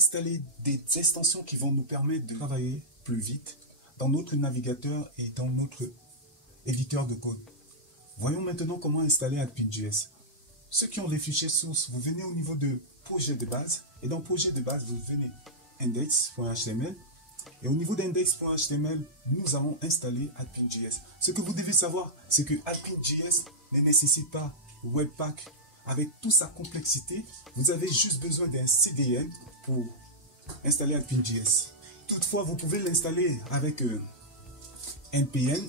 installer des extensions qui vont nous permettre de travailler plus vite dans notre navigateur et dans notre éditeur de code. Voyons maintenant comment installer AdpinJS. Ceux qui ont les fichiers sources, vous venez au niveau de projet de base, et dans projet de base, vous venez index.html, et au niveau d'index.html, nous allons installer AdpinJS. Ce que vous devez savoir, c'est que AdpinJS ne nécessite pas Webpack avec toute sa complexité. Vous avez juste besoin d'un CDN pour installer AdpinJS. Toutefois, vous pouvez l'installer avec npm,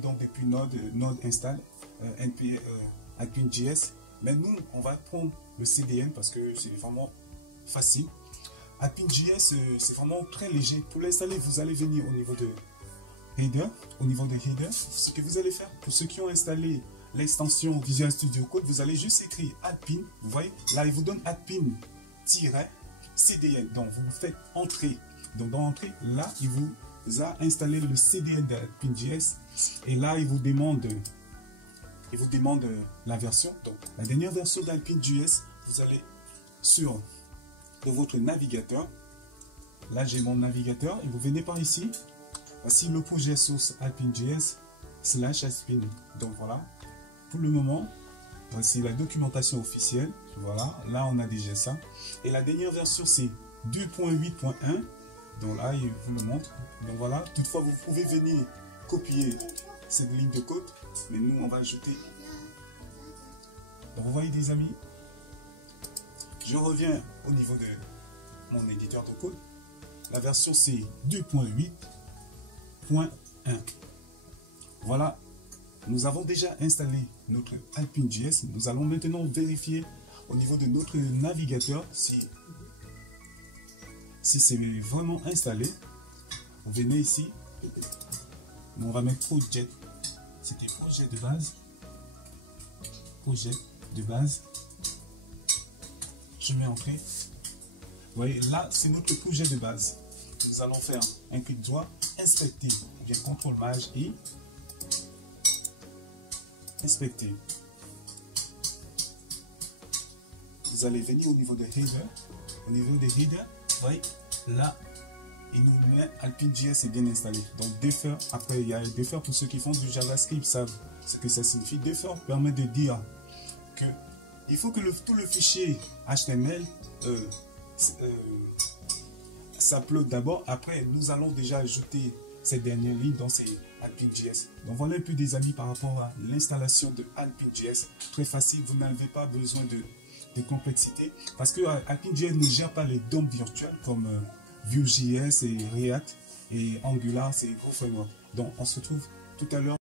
donc depuis node install AdpinJS. Mais nous, on va prendre le CDN parce que c'est vraiment facile. AdpinJS, c'est vraiment très léger. Pour l'installer, vous allez venir au niveau de header. Ce que vous allez faire, pour ceux qui ont installé l'extension Visual Studio Code, vous allez juste écrire adpin. Vous voyez, là, il vous donne adpin-cdn. Donc, vous faites entrer. Donc, dans entrée, là, il vous a installé le CDN d'AdpinJS. Et là, il vous demande la version. Donc, la dernière version d'AdpinJS, vous allez sur votre navigateur. Là, j'ai mon navigateur et vous venez par ici. Voici le projet source AdpinJS/adpin. Donc voilà, pour le moment, voici la documentation officielle. Voilà, là on a déjà ça. Et la dernière version c'est 2.8.1. Donc là, il vous le montre. Donc voilà, toutefois vous pouvez venir copier cette ligne de code, mais nous on va ajouter. Donc vous voyez des amis, je reviens au niveau de mon éditeur de code. La version c'est 2.8.1. Voilà, nous avons déjà installé notre AdpinJS. Nous allons maintenant vérifier au niveau de notre navigateur si c'est vraiment installé. Vous venez ici, on va mettre projet. C'était projet de base. Projet de base. Je mets entrée. Vous voyez, là, c'est notre projet de base. Nous allons faire un clic droit, inspecter, ou bien CTRL-MAJ et inspecter. Vous allez venir au niveau de header. Au niveau des header, vous voyez, là, il nous met AdpinJS est bien installé. Donc, defer, après, il y a defer pour ceux qui font du JavaScript savent ce que ça signifie. Defer permet de dire que il faut que tout le fichier HTML s'upload d'abord. Après, nous allons déjà ajouter ces dernières lignes dans ces AdpinJS. Donc voilà un peu des amis par rapport à l'installation de AdpinJS. Très facile, vous n'avez pas besoin de complexité parce que AdpinJS ne gère pas les DOM virtuels comme Vue.js et React, et Angular, c'est gros framework. Donc on se retrouve tout à l'heure.